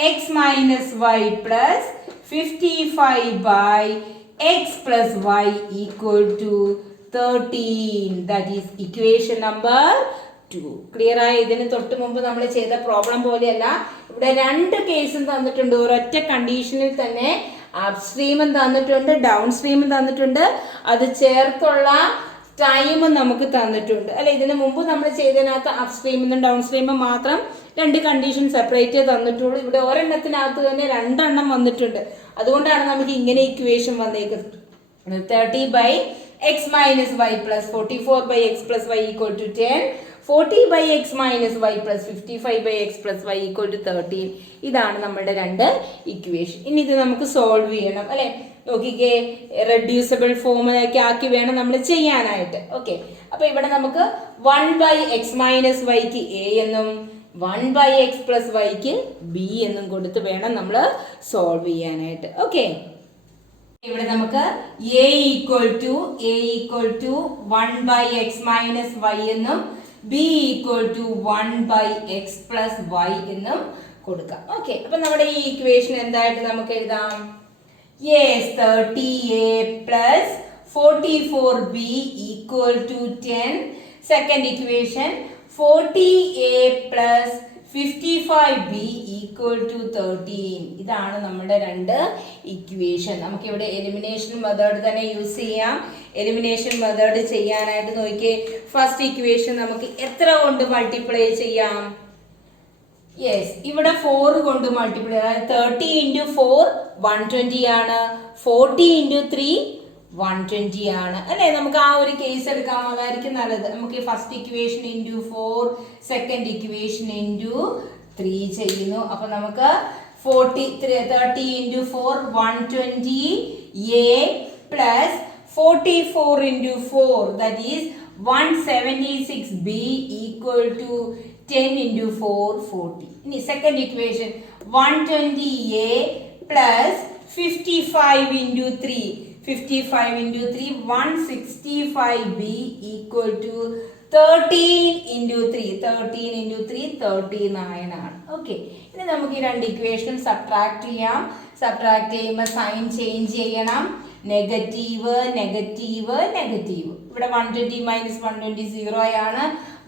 X minus Y plus 55 by X plus Y equal to 13. That is equation number 2. Clear ആയി? ഇതിന് തൊട്ട് മുമ്പ് നമ്മൾ ചെയ്ത പ്രോബ്ലം പോലെയല്ല. ഇവിടെ രണ്ട് കേസും തന്നിട്ടുണ്ട്. ഒരൊറ്റ കണ്ടീഷനിൽ തന്നെ അപ്സ്ട്രീമും തന്നിട്ടുണ്ട്, ഡൗൺ സ്ട്രീമും തന്നിട്ടുണ്ട്. അത് ചേർത്തുള്ള ടൈം നമുക്ക് തന്നിട്ടുണ്ട് അല്ലെ. ഇതിനു മുമ്പ് നമ്മൾ ചെയ്തതിനകത്ത് അപ്സ്ട്രീമിനും ഡൗൺ സ്ട്രീമും മാത്രം രണ്ട് കണ്ടീഷൻ സെപ്പറേറ്റ് തന്നിട്ടുള്ളൂ. ഇവിടെ ഒരെണ്ണത്തിനകത്ത് തന്നെ രണ്ടെണ്ണം വന്നിട്ടുണ്ട്. അതുകൊണ്ടാണ് നമുക്ക് ഇങ്ങനെ ഇക്വേഷൻ വന്നേക്കുന്നത്. 30 by X minus Y plus 44 by X plus Y equal to 10. 40 by X minus Y plus 55 by X plus Y equal to 13. ഇതാണ് നമ്മുടെ രണ്ട് ഇക്വേഷൻ. ഇനി ഇത് നമുക്ക് സോൾവ് ചെയ്യണം അല്ലെ. നോക്കിക്കേ, റെഡ്യൂസിബിൾ ഫോമിലൊക്കെ ആക്കി വേണം നമ്മൾ ചെയ്യാനായിട്ട്. ഓക്കെ, അപ്പൊ ഇവിടെ നമുക്ക് 1 ബൈ എക്സ് മൈനസ് വൈക്ക് എ എന്നും 1 ബൈ എക്സ് പ്ലസ് വൈക്ക് ബി എന്നും കൊടുത്ത് വേണം നമ്മൾ സോൾവ് ചെയ്യാനായിട്ട്. ഓക്കെ, ഇവിടെ നമുക്ക് A equal to 1 by X minus Y എന്നും B equal to 1 by X plus Y എന്നും കൊടുക്കാം. ഓക്കെ, അപ്പൊ നമ്മുടെ ഈ ഇക്വേഷൻ എന്തായിട്ട് നമുക്ക് എഴുതാം? Yes, 30a plus 44b equal to 10. Second equation, 40a plus 55b equal to 13. ഇതാണ് നമ്മുടെ രണ്ട് ഇക്വേഷൻ. നമുക്ക് ഇവിടെ എലിമിനേഷൻ മെത്തേഡ് തന്നെ യൂസ് ചെയ്യാം. എലിമിനേഷൻ മെത്തേഡ് ചെയ്യാനായിട്ട് നോക്കിയേ, ഫസ്റ്റ് ഇക്വേഷൻ നമുക്ക് എത്ര കൊണ്ട് മൾട്ടിപ്ലൈ ചെയ്യാം? യെസ്, ഇവിടെ 4 കൊണ്ട് മൾട്ടിപ്ലൈ, അതായത് 30 ഇൻറ്റു 4 120 ആണ്, 40 ഇൻറ്റു 3 120 ആണ് അല്ലേ. നമുക്ക് ആ ഒരു കേസ് എടുക്കാം, അതായിരിക്കും നല്ലത്. നമുക്ക് first equation into 4, second equation into 3 ചെയ്യുന്നു. അപ്പൊ നമുക്ക് 30 into 4 120 a plus 44 into 4, that is 176b equal to 10 into 4, 40. In the second equation, 120a plus 55 into 3. 55 into 3, 165b equal to 13 into 3. 13 into 3, 39 ആണ്. ഓക്കെ, ഇനി നമുക്ക് ഈ രണ്ട് ഇക്വേഷനും സബ്ട്രാക്ട് ചെയ്യാം. സബ്ട്രാക്ട് ചെയ്യുമ്പോൾ സൈൻ ചേഞ്ച് ചെയ്യണം. Negative negative negative. ഇവിടെ 120 മൈനസ് 120 0 ആണ്.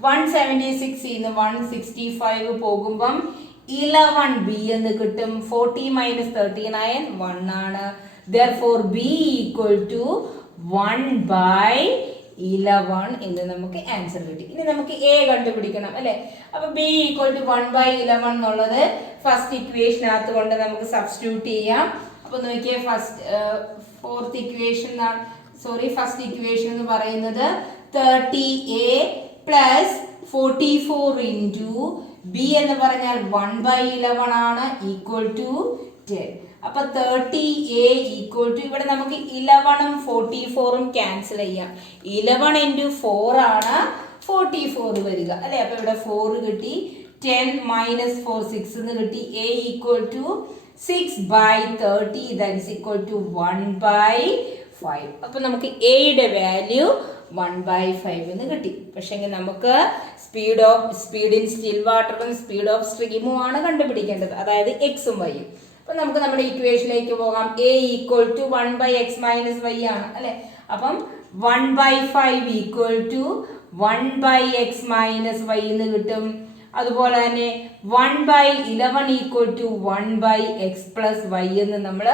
176 ഇന്ന് 165 പോകുമ്പം 11b എന്ന് കിട്ടും. 40 മൈനസ് 39 1 ആണ്. Therefore b equal to 1/11 എന്ന് നമുക്ക് ആൻസർ കിട്ടി. ഇനി നമുക്ക് a കണ്ടുപിടിക്കണം അല്ലെ. അപ്പൊ b equal to 1/11 എന്നുള്ളത് ഫസ്റ്റ് ഇക്വേഷനകത്ത് കൊണ്ട് നമുക്ക് സബ്സ്റ്റിറ്റ്യൂട്ട് ചെയ്യാം. അപ്പൊ നോക്കിയേ, ഫസ്റ്റ് ഇക്വേഷൻ എന്ന് പറയുന്നത് 30a പ്ലസ് 44 ഇൻറ്റു b എന്ന് പറഞ്ഞാൽ 1/11 ആണ്, ഈക്വൽ ടു 10. അപ്പൊ 30a ഈക്വൽ ടു, ഇവിടെ നമുക്ക് 11ഉം 44ഉം ക്യാൻസൽ ചെയ്യാം. 11 ഇൻറ്റു 4 ആണ് 44 വരിക അല്ലെ. അപ്പൊ ഇവിടെ 4 കിട്ടി. 10 മൈനസ് 4 6 എന്ന് കിട്ടി. a equal to 6/30, that is equal to 1/5. അപ്പൊ നമുക്ക് a യുടെ വാല്യൂ 1/5 എന്ന് കിട്ടി. പക്ഷെ നമുക്ക് സ്പീഡ് ഇൻ സ്റ്റിൽ വാട്ടറും സ്പീഡ് ഓഫ് സ്ട്രീമും ആണ് കണ്ടുപിടിക്കേണ്ടത്, അതായത് എക്സും വൈയും. അപ്പൊ നമുക്ക് നമ്മുടെ ഇക്വേഷനിലേക്ക് പോകാം. a equal to 1/x minus y ആണ് അല്ലെ. അപ്പം 1/5 equal to 1/x minus y എന്ന് കിട്ടും. അതുപോലെ തന്നെ 1/11 equal to 1/x plus y എന്ന് നമ്മൾ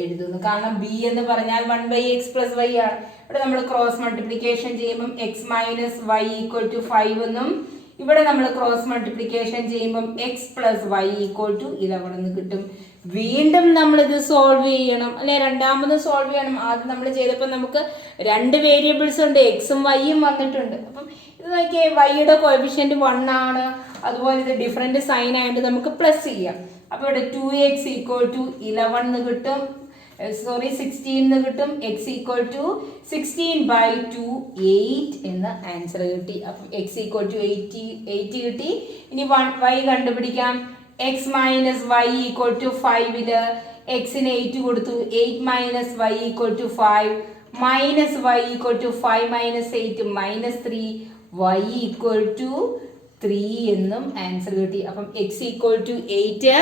എഴുതുന്നു. കാരണം b എന്ന് പറഞ്ഞാൽ 1/x പ്ലസ് y ആണ്. ഇവിടെ നമ്മൾ ക്രോസ് മൾട്ടിപ്ലിക്കേഷൻ ചെയ്യുമ്പം x minus y equal to 5 എന്നും, ഇവിടെ നമ്മൾ ക്രോസ് മൾട്ടിപ്ലിക്കേഷൻ ചെയ്യുമ്പം x plus y equal to 11 എന്ന് കിട്ടും. വീണ്ടും നമ്മൾ ഇത് സോൾവ് ചെയ്യണം അല്ലെ, രണ്ടാമത് സോൾവ് ചെയ്യണം. ആദ്യം നമ്മൾ ചെയ്തപ്പോൾ നമുക്ക് രണ്ട് വേരിയബിൾസ് ഉണ്ട്, എക്സും വൈയും വന്നിട്ടുണ്ട്. അപ്പം ഇത് നോക്കിയാൽ വൈയുടെ കോഎഫിഷ്യന്റ് 1 ആണ്. അതുപോലെ ഇത് ഡിഫറെന്റ് സൈൻ ആയിട്ട് നമുക്ക് പ്ലസ് ചെയ്യാം. അപ്പോൾ ഇവിടെ 2x ഈക്വൽ ടു 11 എന്ന് കിട്ടും, 16 എന്ന് കിട്ടും. x ഈക്വൽ ടു 16/2 8 എന്ന് ആൻസർ കിട്ടി. അപ്പം x ഈക്വൽ ടു 8 കിട്ടി. ഇനി y കണ്ടുപിടിക്കാം. x minus y equal to 5 എക്സിന് 8 കൊടുത്തു. 8 minus y equal to 5 minus y equal to 5 minus 8 minus 3 y equal to 3 എന്നും ആൻസർ കിട്ടി. അപ്പം x equal to 8,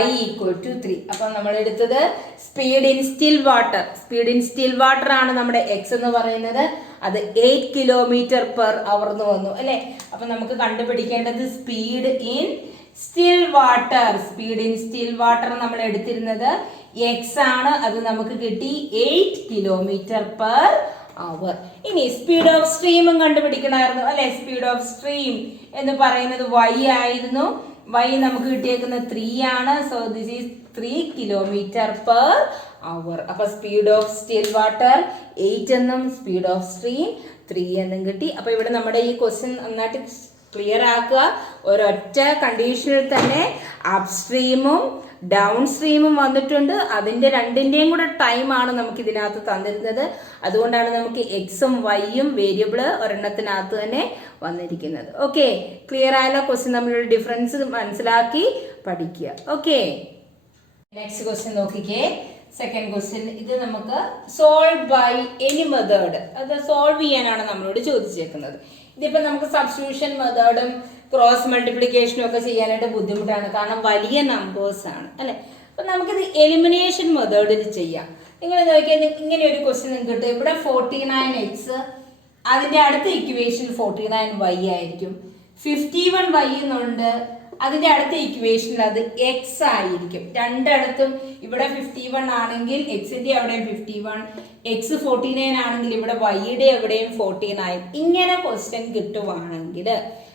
y equal to 3. അപ്പം നമ്മൾ എടുത്തത് speed in still water. Speed in still water ആണ് നമ്മുടെ x എന്ന് പറയുന്നത്. അത് 8 km/h എന്ന് വന്നു അല്ലെ. അപ്പം നമുക്ക് കണ്ടുപിടിക്കേണ്ടത് speed in still water. Speed in still water നമ്മൾ എടുത്തിരുന്നത് x ആണ്. അത് നമുക്ക് കിട്ടി 8 km/h. ഇനി സ്പീഡ് ഓഫ് സ്ട്രീമും കണ്ടുപിടിക്കണമായിരുന്നു അല്ലെ. സ്പീഡ് ഓഫ് സ്ട്രീം എന്ന് പറയുന്നത് y ആയിരുന്നു. y നമുക്ക് കിട്ടിയേക്കുന്നത് 3 ആണ്. So this is 3 km/h. അപ്പൊ സ്പീഡ് ഓഫ് സ്റ്റിൽ വാട്ടർ 8 എന്നും സ്പീഡ് ഓഫ് സ്ട്രീം 3 എന്നും കിട്ടി. അപ്പൊ ഇവിടെ നമ്മുടെ ഈ ക്വസ്റ്റ്യൻ നന്നായിട്ട് ക്ലിയർ ആക്കുക. ഒരൊറ്റ കണ്ടീഷനിൽ തന്നെ അപ് സ്ട്രീമും ഡൗൺ സ്ട്രീമും വന്നിട്ടുണ്ട്. അതിൻ്റെ രണ്ടിൻ്റെയും കൂടെ ടൈമാണ് നമുക്ക് ഇതിനകത്ത് തന്നിരുന്നത്. അതുകൊണ്ടാണ് നമുക്ക് എക്സും വൈയും വേരിയബിൾ ഒരെണ്ണത്തിനകത്ത് തന്നെ വന്നിരിക്കുന്നത്. ഓക്കെ, ക്ലിയർ ആയാലോ? ക്വസ്റ്റ്യൻ തമ്മിലുള്ള ഡിഫറൻസ് മനസ്സിലാക്കി പഠിക്കുക. ഓക്കെ, നെക്സ്റ്റ് ക്വസ്റ്റ്യൻ നോക്കിക്കേ. സെക്കൻഡ് ക്വസ്റ്റ്യൻ, ഇത് നമുക്ക് സോൾവ് ബൈ എനി മെത്തേഡ്, അത് സോൾവ് ചെയ്യാനാണ് നമ്മളോട് ചോദിച്ചേക്കുന്നത്. ഇതിപ്പോൾ നമുക്ക് സബ്സ്റ്റിറ്റ്യൂഷൻ മെത്തേഡും ക്രോസ് മൾട്ടിപ്ലിക്കേഷനും ഒക്കെ ചെയ്യാനായിട്ട് ബുദ്ധിമുട്ടാണ്, കാരണം വലിയ നമ്പേഴ്സ് ആണ് അല്ലേ. അപ്പം നമുക്കിത് എലിമിനേഷൻ മെത്തേഡിൽ ചെയ്യാം. നിങ്ങൾ നോക്കിയാൽ ഇങ്ങനെ ഒരു ക്വസ്റ്റ്യൻ നിങ്ങൾക്ക് കിട്ടും. ഇവിടെ 49x, അതിൻ്റെ അടുത്ത ഇക്വേഷൻ 49y ആയിരിക്കും. 51y എന്നുണ്ട്, അതിൻ്റെ അടുത്ത ഇക്വേഷനിൽ അത് എക്സ് ആയിരിക്കും. രണ്ടിടത്തും ഇവിടെ 51 ആണെങ്കിൽ എക്സിൻ്റെ എവിടെയും 51, എക്സ് 49 ആണെങ്കിൽ ഇവിടെ വൈയുടെ എവിടെയും 49. ഇങ്ങനെ ക്വസ്റ്റ്യൻ കിട്ടുവാണെങ്കിൽ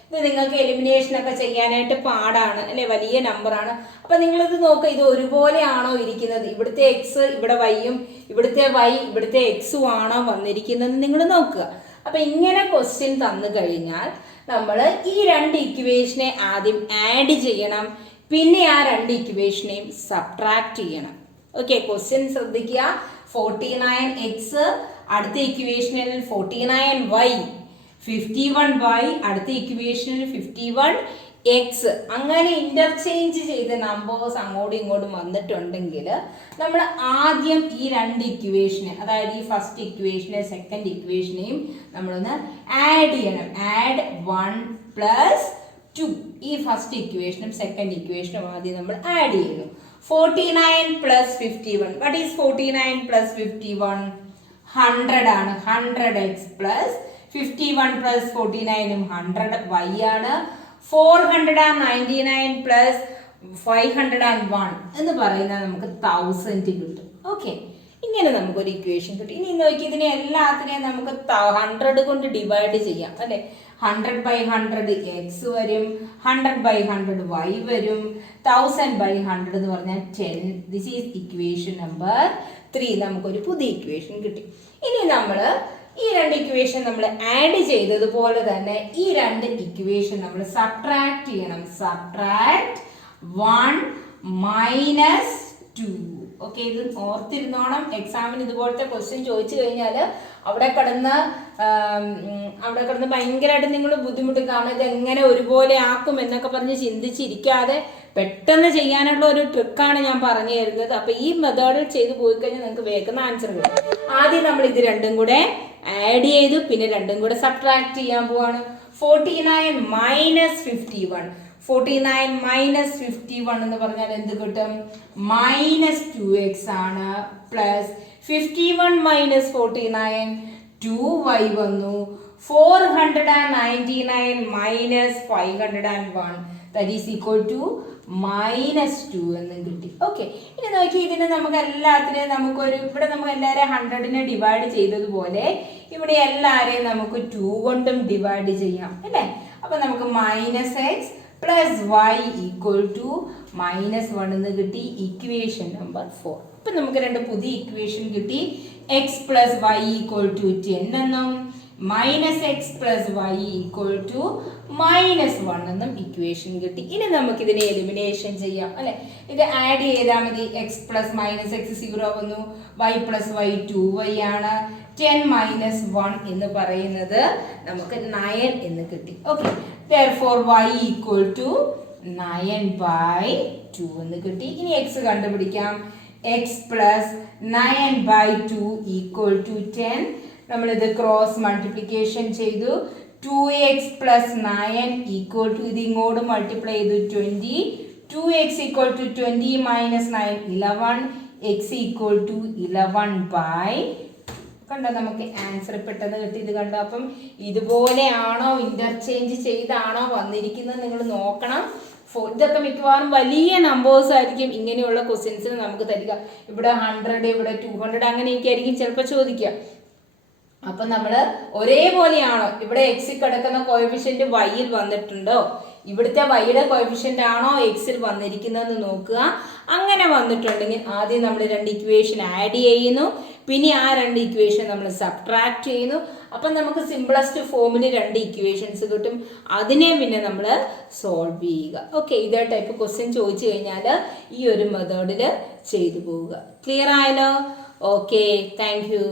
ഇത് നിങ്ങൾക്ക് എലിമിനേഷനൊക്കെ ചെയ്യാനായിട്ട് പാടാണ് അല്ലേ, വലിയ നമ്പറാണ്. അപ്പം നിങ്ങളിത് നോക്കുക, ഇത് ഒരുപോലെയാണോ ഇരിക്കുന്നത്, ഇവിടുത്തെ എക്സ് ഇവിടെ വൈയും ഇവിടുത്തെ വൈ ഇവിടുത്തെ എക്സും ആണോ വന്നിരിക്കുന്നത് നിങ്ങൾ നോക്കുക. അപ്പം ഇങ്ങനെ ക്വസ്റ്റ്യൻ തന്നു കഴിഞ്ഞാൽ നമ്മൾ ഈ രണ്ട് ഇക്വേഷനെ ആദ്യം ആഡ് ചെയ്യണം, പിന്നെ ആ രണ്ട് ഇക്വേഷനെയും സബ്ട്രാക്ട് ചെയ്യണം. ഓക്കെ, ക്വസ്റ്റ്യൻ ശ്രദ്ധിക്കുക. 49x അടുത്ത ഇക്വേഷനിൽ 49y, 51y അടുത്ത ഇക്വേഷനിൽ 51x, അങ്ങനെ ഇന്റർചേഞ്ച് ചെയ്ത് നമ്പേഴ്സ് അങ്ങോട്ടും ഇങ്ങോട്ടും വന്നിട്ടുണ്ടെങ്കിൽ നമ്മൾ ആദ്യം ഈ രണ്ട് ഇക്വേഷനെ, അതായത് ഈ ഫസ്റ്റ് ഇക്വേഷനെ സെക്കൻഡ് ഇക്വേഷനെയും നമ്മളൊന്ന് ആഡ് ചെയ്യണം. ആഡ് 1 + 2. ഈ ഫസ്റ്റ് ഇക്വേഷനും സെക്കൻഡ് ഇക്വേഷനും ആദ്യം നമ്മൾ ആഡ് ചെയ്യുന്നു. 49 + 51. What is 49 + 51? 100 ആണ്. 100x + 51 + 49 100y ആണ്. 499 + 501 എന്ന് പറയുന്നത് നമുക്ക് 1000 കിട്ടും. ഓക്കെ, ഇങ്ങനെ നമുക്കൊരു ഇക്വേഷൻ കിട്ടും. ഇനി നോക്കി, ഇതിനെ എല്ലാത്തിനെയും നമുക്ക് 100 കൊണ്ട് ഡിവൈഡ് ചെയ്യാം അല്ലേ. 100/100 x വരും, 100/100 y വരും, 1000/100 എന്ന് പറഞ്ഞാൽ 10. This is equation number 3. നമുക്കൊരു പുതിയ ഇക്വേഷൻ കിട്ടി. ഇനി നമ്മൾ ഈ രണ്ട് ഇക്വേഷൻ നമ്മൾ ആഡ് ചെയ്തതുപോലെ തന്നെ ഈ രണ്ട് ഇക്വേഷൻ നമ്മൾ സബ്ട്രാക്ട് ചെയ്യണം. സബ്ട്രാക്ട് 1 - 2. ഓക്കെ, ഇത് ഓർത്തിരുന്നോണം. എക്സാമിന് ഇതുപോലത്തെ ക്വസ്റ്റ്യൻ ചോദിച്ചു കഴിഞ്ഞാൽ അവിടെ കിടന്ന് ഭയങ്കരമായിട്ട് നിങ്ങൾ ബുദ്ധിമുട്ട് കാണും. ഇത് എങ്ങനെ ഒരുപോലെ ആക്കും എന്നൊക്കെ പറഞ്ഞ് ചിന്തിച്ചിരിക്കാതെ പെട്ടെന്ന് ചെയ്യാനുള്ള ഒരു ട്രിക്കാണ് ഞാൻ പറഞ്ഞു തരുന്നത്. അപ്പോൾ ഈ മെത്തേഡിൽ ചെയ്ത് പോയി കഴിഞ്ഞാൽ നിങ്ങൾക്ക് വേഗം ആൻസർ കിട്ടും. ആദ്യം നമ്മൾ ഇത് രണ്ടും കൂടെ ആഡ് ചെയ്തു, പിന്നെ രണ്ടും കൂടെ സബ്ട്രാക്ട് ചെയ്യാൻ പോവാണ്. 49 - 51. 49 - 51 എന്ന് പറഞ്ഞാൽ എന്ത് കിട്ടും? -2x ആണ്. പ്ലസ് 51 - 49 2y വന്നു. 499 - 501 that is equal to -2 എന്നും കിട്ടി. ഓക്കെ, ഇനി നോക്കി, ഇതിന് നമുക്ക് എല്ലാത്തിനെയും ഇവിടെ നമുക്ക് എല്ലാവരെയും 100നെ ഡിവൈഡ് ചെയ്തതുപോലെ ഇവിടെ എല്ലാവരെയും നമുക്ക് 2 കൊണ്ടും ഡിവൈഡ് ചെയ്യാം അല്ലേ. അപ്പൊ നമുക്ക് -x + y = -1 എന്ന് കിട്ടി. Equation number 4. അപ്പൊ നമുക്ക് രണ്ട് പുതിയ ഇക്വേഷൻ കിട്ടി. x + y = 10 എന്നും -x + y = -1 എന്നും ഇക്വേഷൻ കിട്ടി. ഇനി നമുക്ക് ഇതിനെ എലിമിനേഷൻ ചെയ്യാം അല്ലെ. ഇത് ആഡ് ചെയ്താൽ മതി. x + -x 0 വന്നു. y + y 2y ആണ്. 10 - 1 എന്ന് പറയുന്നത് നമുക്ക് 9 എന്ന് കിട്ടി. ഓക്കെ, therefore y = 9/2 എന്ന് കിട്ടി. ഇനി x കണ്ടുപിടിക്കാം. x + 9/2 = 10. നമ്മളിത് ക്രോസ് മൾട്ടിപ്ലിക്കേഷൻ ചെയ്തു. 2x + 9 = ഇത് ഇങ്ങോട്ട് മൾട്ടിപ്ലൈ ചെയ്തു 20. 2x = 20 - 9 11. x = 11/. കണ്ടോ, നമുക്ക് ആൻസർ പെട്ടെന്ന് കിട്ടി. ഇത് കണ്ടോ. അപ്പം ഇതുപോലെയാണോ ഇന്റർചേഞ്ച് ചെയ്താണോ വന്നിരിക്കുന്നത് നിങ്ങൾ നോക്കണം. ഇതൊക്കെ മിക്കവാറും വലിയ നമ്പേഴ്സ് ആയിരിക്കും ഇങ്ങനെയുള്ള ക്വസ്റ്റ്യൻസിന് നമുക്ക് തരിക. ഇവിടെ 100, ഇവിടെ 200 അങ്ങനെയൊക്കെ ആയിരിക്കും ചിലപ്പോൾ ചോദിക്കുക. അപ്പൊ നമ്മൾ ഒരേപോലെയാണോ, ഇവിടെ എക്സിൽ കിടക്കുന്ന കോഎഫിഷ്യന്റ് വൈയിൽ വന്നിട്ടുണ്ടോ, ഇവിടുത്തെ വൈയുടെ കോഎഫിഷ്യന്റ് ആണോ എക്സിൽ വന്നിരിക്കുന്നതെന്ന് നോക്കുക. അങ്ങനെ വന്നിട്ടുണ്ടെങ്കിൽ ആദ്യം നമ്മൾ രണ്ട് ഇക്വേഷൻ ആഡ് ചെയ്യുന്നു, പിന്നെ ആ രണ്ട് ഇക്വേഷൻ നമ്മൾ സബ്ട്രാക്ട് ചെയ്യുന്നു. അപ്പം നമുക്ക് സിംപിളസ്റ്റ് ഫോമിൽ രണ്ട് ഇക്വേഷൻസ് കിട്ടും. അതിനെ പിന്നെ നമ്മൾ സോൾവ് ചെയ്യുക. ഓക്കെ, ഇതേ ടൈപ്പ് ക്വസ്റ്റ്യൻ ചോദിച്ചു കഴിഞ്ഞാൽ ഈ ഒരു മെത്തേഡിൽ ചെയ്തു പോവുക. ക്ലിയർ ആയല്ലോ? Okay, thank you.